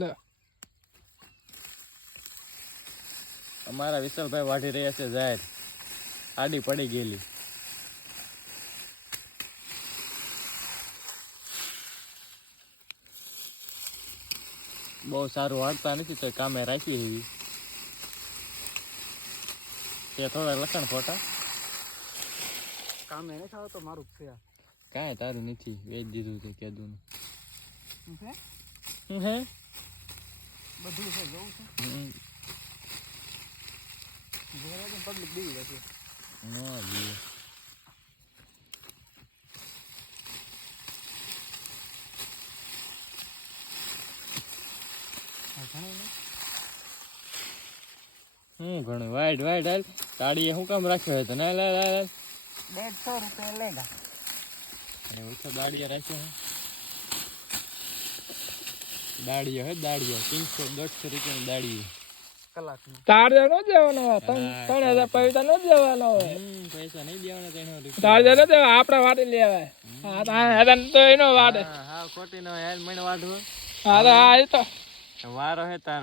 લે. અમારા વિશાલભાઈ વાઢી રહ્યા છે જાહેર. આડી પડી ગયેલી. બહુ સારું વાળતા નથી તો કામે રાખી એવી તે થોડા લખણ ફોટા કામે નહીં ખાવ તો મારું છે કાંઈ તારું નથી. વેચ દીધું છે કેદું હું હે? બધું છે જવું છે? પબ્લિક બીજી જશે હા ઘણું હું ઘણું? વાઈટ વાઈટ હાલ. તાળીએ શું કામ રાખ્યો હતો તો? ના લા લા લા રૂપિયા લેગા. અને ઓછો દાડિયા રાખ્યો હે દાડિયો હે દાડિયો તીનસો દોઢસો રૂપિયાનો દાડિયો કલાકનો. તારે નો દેવાનો ત્રણ ત્રણ હજાર પૈસા નો દેવાનો હોય. પૈસા નહીં દેવાના ત્રણ રૂપિયા. તારે નો દેવા આપડે વાટે લેવાય હા તો તો એનો વાટે. હા હા ખોટી નો હેલ વાઢવો. હા તો હા એ તો. વારો હે તાર